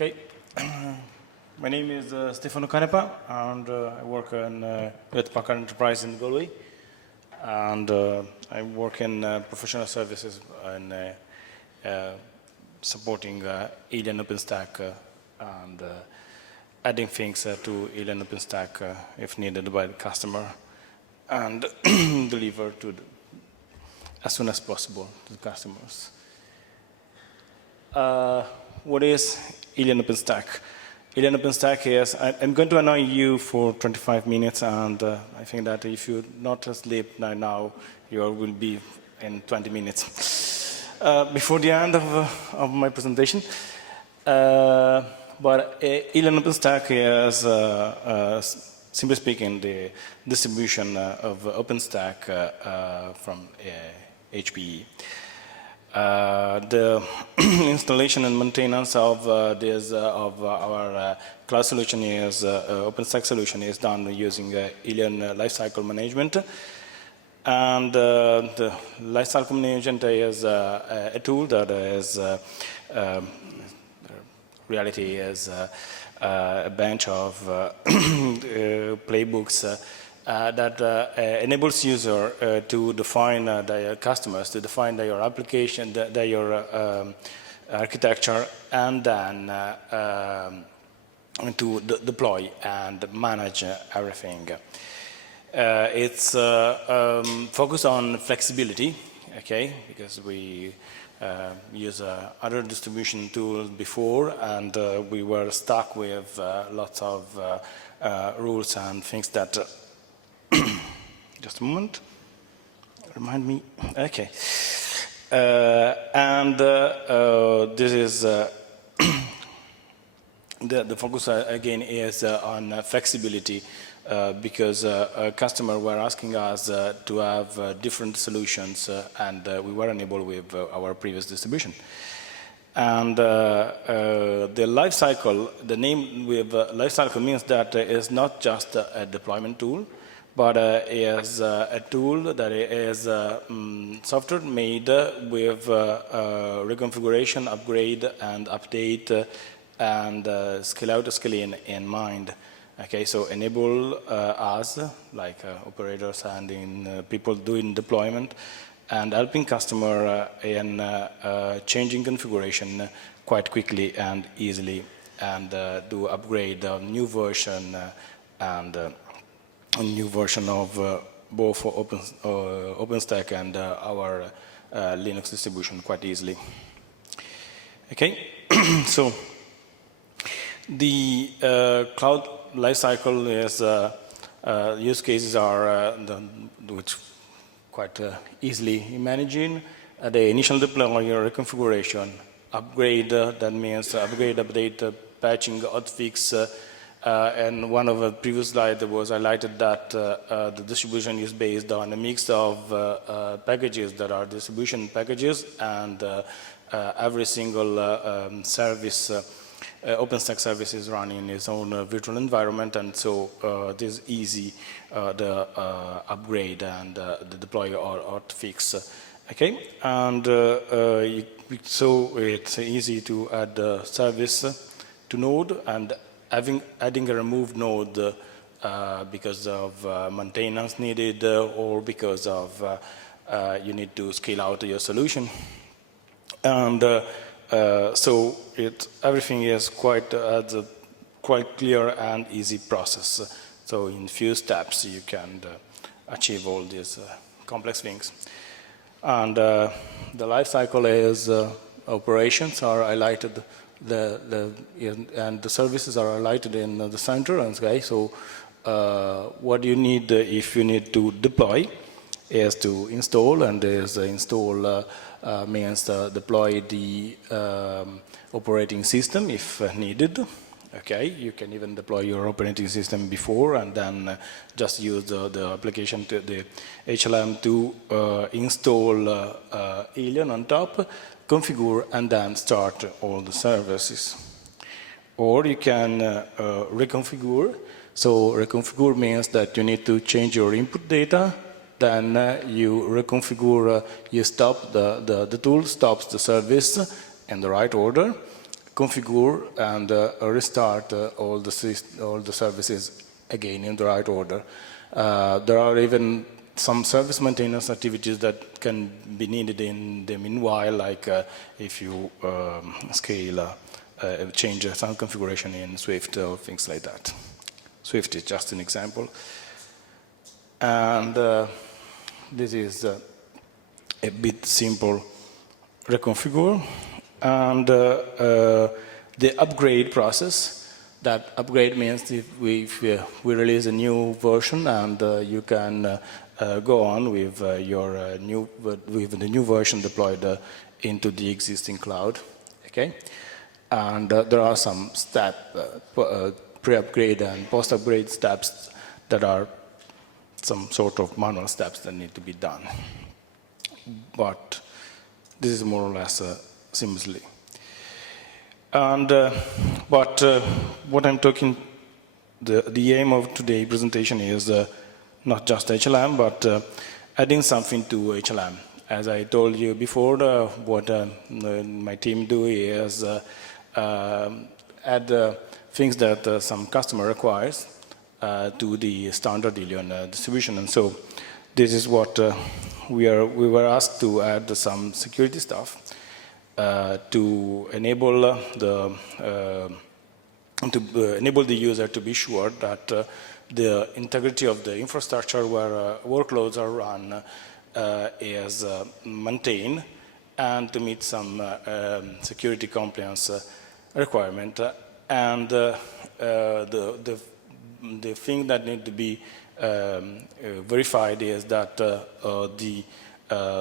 Okay. My name is Stefano Canepa, and I work with Packard Enterprise in Galway. And I work in professional services and supporting Helion OpenStack and adding things to Helion OpenStack if needed by the customer, and deliver to as soon as possible to the customers. What is Helion OpenStack? Helion OpenStack is, I'm going to annoy you for 25 minutes, and I think that if you're not asleep now, you will be in 20 minutes before the end of my presentation. But Helion OpenStack is, simply speaking, the distribution of OpenStack from HPE. The installation and maintenance of our cloud solution is OpenStack solution is done using Helion Lifecycle management, and the Lifecycle management is a tool that is reality is a bunch of playbooks that enables user to define their customers, to define their application, their architecture, and then to deploy and manage everything. It's focused on flexibility, okay, because we use other distribution tools before, and we were stuck with lots of rules and things that just a moment. Remind me. Okay. This is the focus again is on flexibility because customers were asking us to have different solutions, and we were unable with our previous distribution. And the lifecycle, the name with lifecycle means that it's not just a deployment tool, but is a tool that is software made with reconfiguration, upgrade, and update, and scale out, scale in mind. Okay, so enable us, like operators and in people doing deployment, and helping customer in changing configuration quite quickly and easily, and do upgrade a new version and a new version of both OpenStack and our Linux distribution quite easily. Okay, so the cloud lifecycle is use cases are which quite easily managing the initial deploy, reconfiguration, upgrade. That means upgrade, update, patching, hotfix. And one of the previous slides was highlighted that the distribution is based on a mix of packages that are distribution packages, and every single service, OpenStack service is running in its own virtual environment, and so it is easy the upgrade and the deploy or hotfix. Okay, and so it's easy to add the service to node, and adding a removed node because of maintenance needed or because of you need to scale out your solution. And so everything is quite clear and easy process. So in few steps you can achieve all these complex things. And the life cycle is operations are highlighted. And the services are highlighted in the center. And okay, so what you need if you need to deploy is to install, and is install means deploy the operating system if needed. Okay, you can even deploy your operating system before, and then just use the application to the HLM to install Helion on top, configure, and then start all the services. Or you can reconfigure. So reconfigure means that you need to change your input data, then you reconfigure, you stop the tool stops the service in the right order, configure and restart all the services again in the right order. There are even some service maintenance activities that can be needed in the meanwhile, like if you scale, change some configuration in Swift or things like that. Swift is just an example. And this is a bit simple reconfigure. And the upgrade process, that upgrade means if we release a new version and you can go on with with the new version deployed into the existing cloud, okay? And there are some pre-upgrade and post-upgrade steps that are some sort of manual steps that need to be done. But this is more or less seamlessly. And what I'm talking, the aim of today's presentation is not just HLM, but adding something to HLM. As I told you before, what my team do is add things that some customer requires to the standard Helion distribution. And so this is what we were asked to add some security stuff to enable the user to be sure that the integrity of the infrastructure where workloads are run is maintained, and to meet some security compliance requirement. And the thing that need to be verified is that the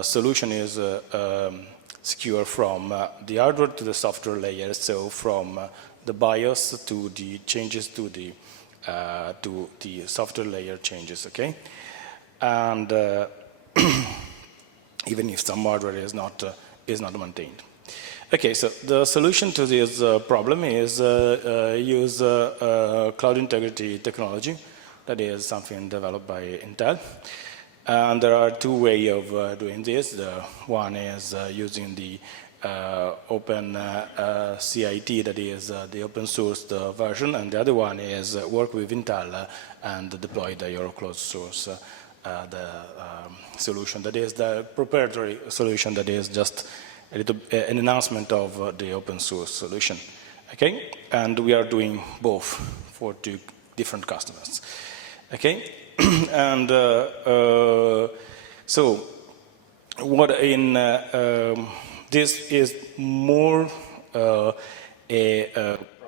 solution is secure from the hardware to the software layer, so from the BIOS to the changes to the software layer changes, okay? And even if some hardware is not maintained. Okay, so the solution to this problem is use cloud integrity technology. That is something developed by Intel. And there are two ways of doing this. One is using the OpenCIT, that is the open source version, and the other one is work with Intel and deploy your closed source solution. That is the proprietary solution that is just an enhancement of the open source solution. Okay, and we are doing both for two different customers. Okay, and so what in this is more a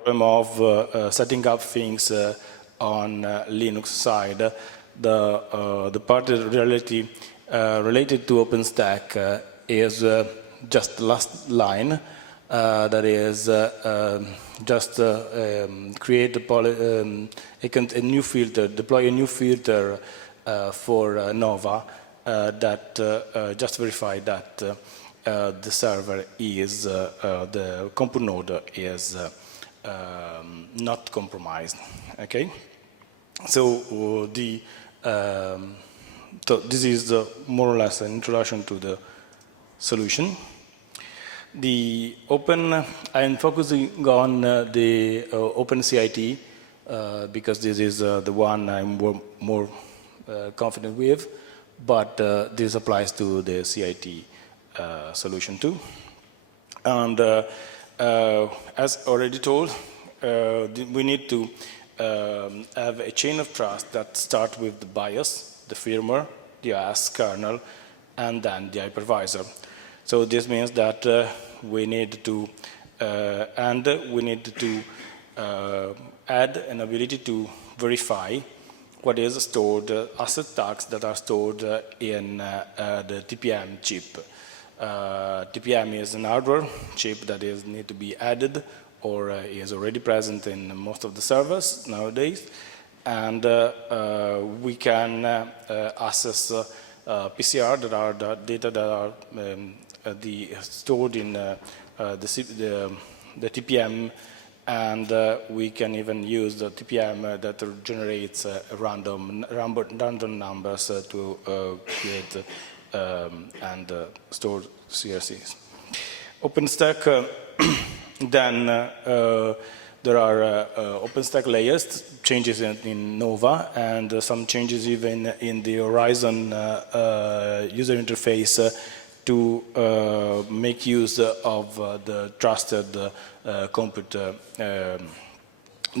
problem of setting up things on Linux side. The part related to OpenStack is just the last line. That is just create a new filter, deploy a new filter for Nova that just verify that the server is, the compute node is not compromised, okay? So so this is more or less an introduction to the solution. I'm focusing on the OpenCIT because this is the one I'm more confident with, but this applies to the CIT solution too. And as already told, we need to have a chain of trust that starts with the BIOS, the firmware, the OS kernel, and then the hypervisor. So this means that we need to add an ability to verify what is stored, asset tags that are stored in the TPM chip. TPM is an hardware chip that need to be added or is already present in most of the servers nowadays. And we can access PCR that are the data that are stored in the TPM, and we can even use the TPM that generates random numbers to create and store CRCs. OpenStack Then there are OpenStack layers, changes in Nova, and some changes even in the Horizon user interface to make use of the trusted compute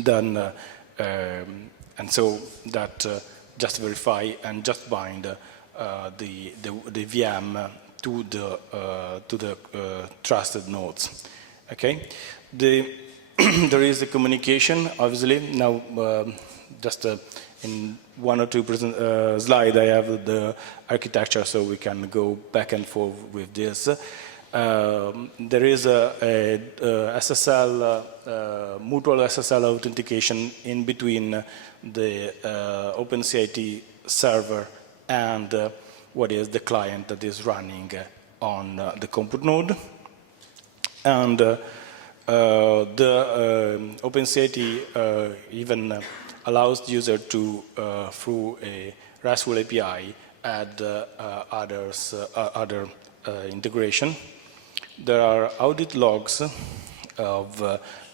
done, and so that just verify and just bind the VM to the trusted nodes. Okay, there is a communication. Obviously, now just in one or two slides, I have the architecture, so we can go back and forth with this. There is a SSL, mutual SSL authentication in between the OpenCIT server and what is the client that is running on the compute node. And the OpenCIT even allows the user to, through a RESTful API, add other integration. There are audit logs of,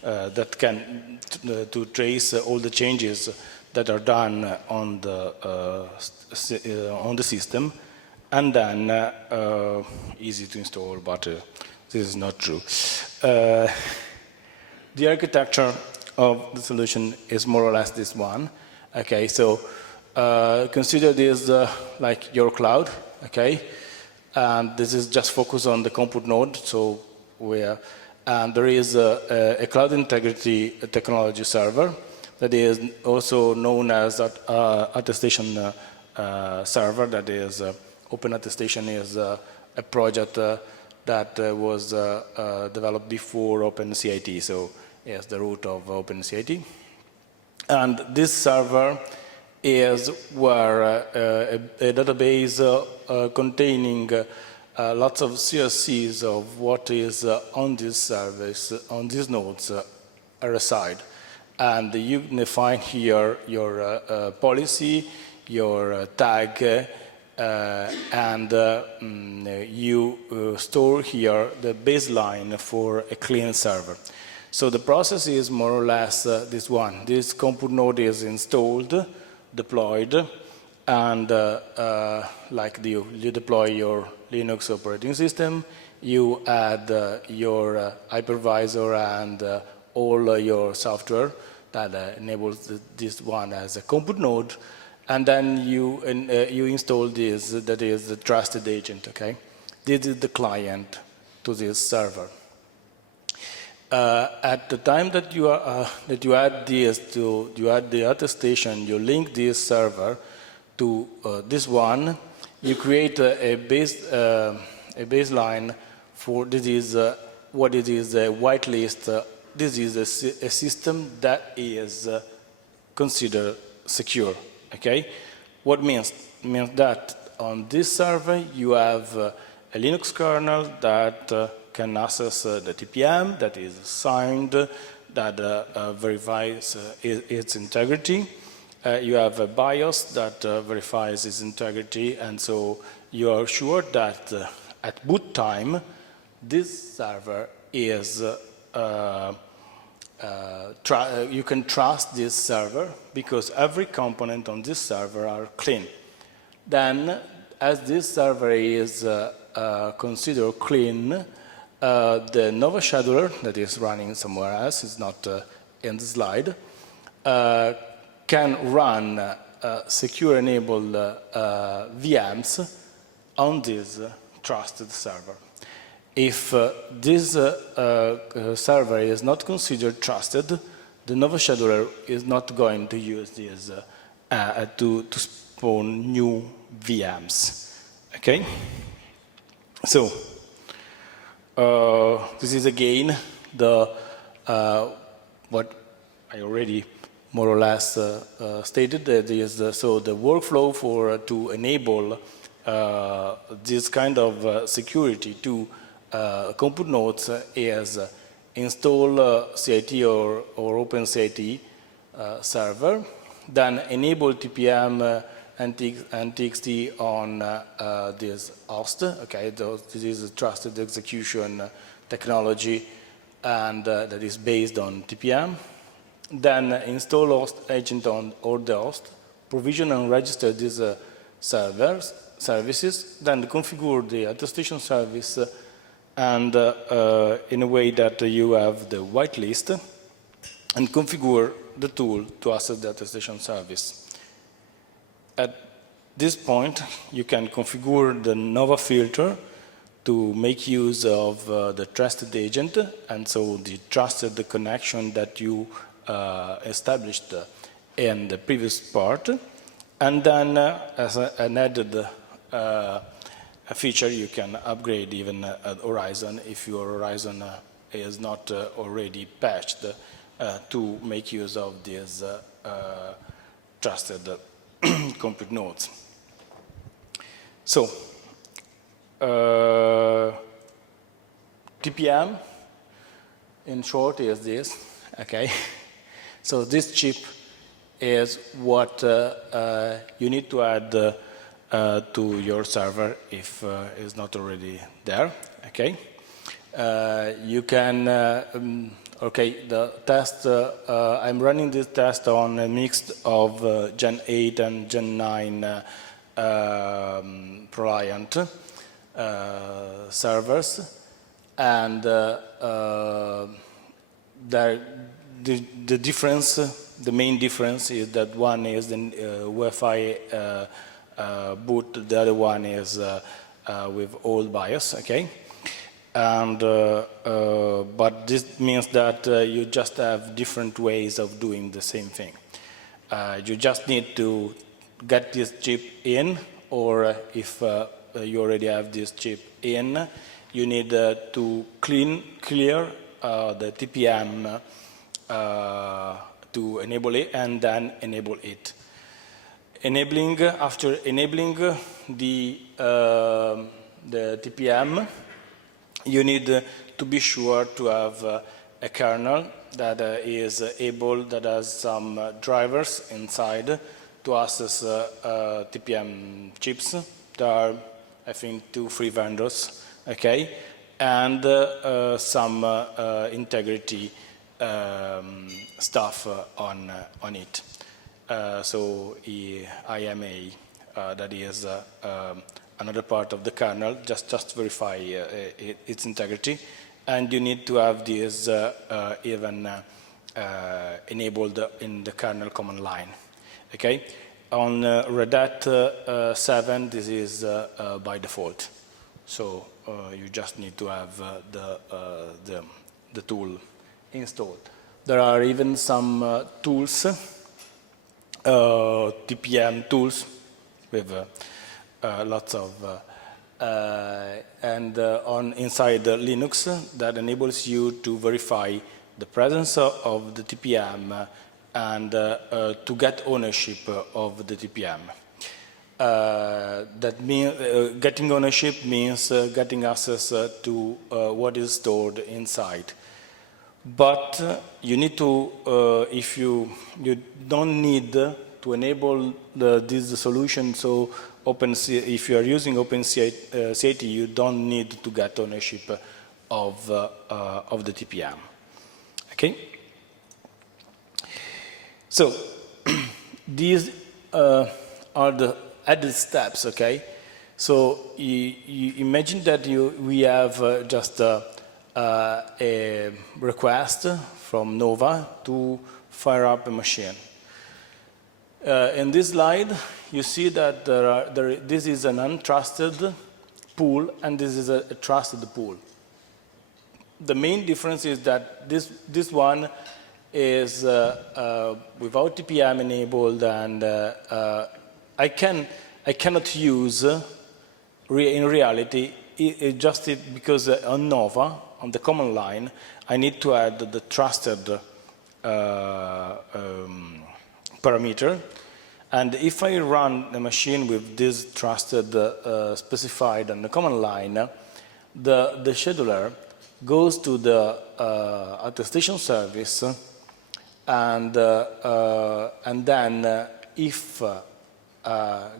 that can to trace all the changes that are done on the system, and then easy to install, but this is not true. The architecture of the solution is more or less this one. Okay, so consider this like your cloud. Okay. And this is just focused on the compute node, so and there is a cloud integrity technology server that is also known as attestation server. That is, Open Attestation is a project that was developed before OpenCIT, so it's the root of OpenCIT. And this server is where a database containing lots of CSCs of what is on this service, on these nodes reside. And you define here your policy, your tag, and you store here the baseline for a clean server. So the process is more or less this one. This compute node is installed, deployed, and like you deploy your Linux operating system, you add your hypervisor and all your software that enables this one as a compute node, and then you install this, that is the trusted agent. Okay, this is the client to this server. At the time that you add this you add the attestation, you link this server to this one. You create a baseline for this is what it is a whitelist. This is a system that is considered secure. Okay, what means that on this server you have a Linux kernel that can access the TPM that is signed, that verifies its integrity. You have a BIOS that verifies its integrity, and so you are sure that at boot time, this server is, you can trust this server because every component on this server are clean. Then, as this server is considered clean, the Nova scheduler that is running somewhere else, is not in the slide, can run secure enabled VMs on this trusted server. If this server is not considered trusted, the Nova scheduler is not going to use this to spawn new VMs. Okay? So, this is again the what I already more or less stated. That is so the workflow for to enable this kind of security to compute nodes is install CIT or OpenCIT server, then enable TPM and TXT on this host. Okay, this is a trusted execution technology and that is based on TPM. Then install host agent on all the host, provision and register these services, then configure the attestation service and in a way that you have the whitelist, and configure the tool to access the attestation service. At this point, you can configure the Nova filter to make use of the trusted agent, and so the trusted connection that you established in the previous part. And then, as an added a feature, you can upgrade even Horizon if your Horizon is not already patched to make use of these trusted compute nodes. So, TPM, in short, is this, okay? So this chip is what you need to add to your server if it's not already there, okay? You can, okay, the test, I'm running this test on a mix of Gen 8 and Gen 9 Reliant servers, and the difference, the main difference is that one is the Wi-Fi boot, the other one is with old BIOS, okay? And but this means that you just have different ways of doing the same thing. You just need to get this chip in, or if you already have this chip in, you need to clear the TPM to enable it, and then enable it. After enabling the TPM, you need to be sure to have a kernel that is able, that has some drivers inside to access TPM chips. There are, I think, 2 free vendors, okay, and some integrity stuff on it. So IMA, that is another part of the kernel, just verify its integrity, and you need to have this even enabled in the kernel command line. Okay, on Red Hat 7, this is by default. So you just need to have the tool installed. There are even some tools, TPM tools with lots of, and inside Linux that enables you to verify the presence of the TPM and to get ownership of the TPM. That means getting ownership means getting access to what is stored inside. But you need to, if you don't need to enable this solution, so if you are using OpenCIT, you don't need to get ownership of the TPM. Okay. So these are the added steps. Okay. So you imagine that we have just a request from Nova to fire up a machine. In this slide, you see that this is an untrusted pool, and this is a trusted pool. The main difference is that this one is without TPM enabled, and I cannot use in reality just because on Nova, on the command line, I need to add the trusted parameter, and if I run the machine with this trusted specified on the command line, the scheduler goes to the attestation service, and then if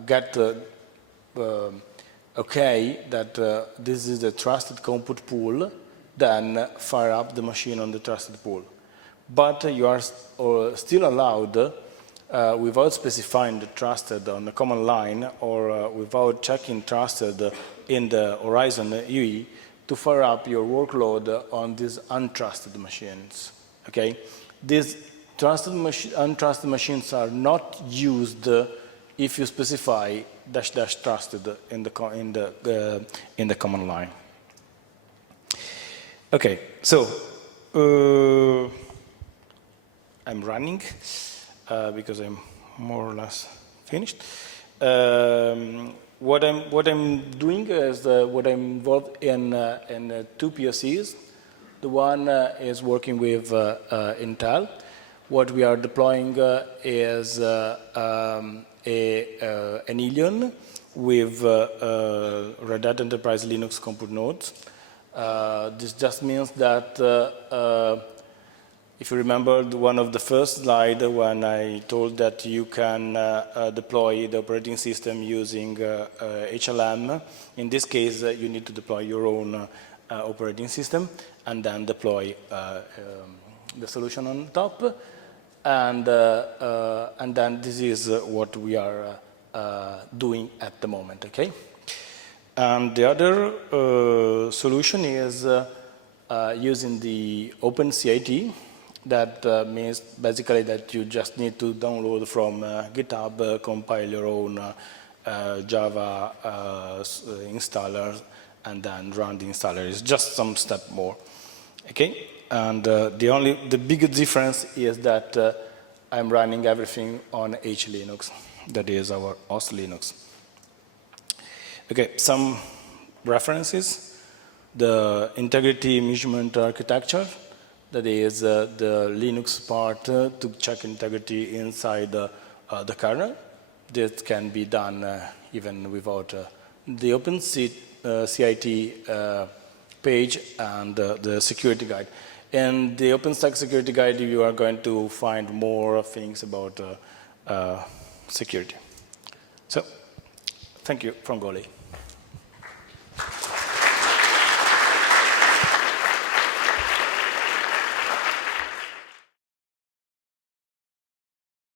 get okay that this is a trusted compute pool, then fire up the machine on the trusted pool. But you are still allowed, without specifying the trusted on the command line or without checking trusted in the Horizon UE, to fire up your workload on these untrusted machines. Okay, these untrusted machines are not used if you specify -- trusted in the command line. Okay, so I'm running because I'm more or less finished. What I'm doing is what I'm involved in two POCs. The one is working with Intel. What we are deploying is an Helion with Red Hat Enterprise Linux compute nodes. This just means that if you remember one of the first slides when I told that you can deploy the operating system using HLM, in this case you need to deploy your own operating system and then deploy the solution on top. And then this is what we are doing at the moment, okay? And the other solution is using the OpenCIT. That means basically that you just need to download from GitHub, compile your own Java installer, and then run the installer. It's just some step more, okay? And the biggest difference is that I'm running everything on Linux. That is our host Linux. Okay, some references. The integrity measurement architecture. That is the Linux part to check integrity inside the kernel. This can be done even without the OpenCIT page and the security guide. In the OpenStack security guide, you are going to find more things about security. So, thank you from Goli.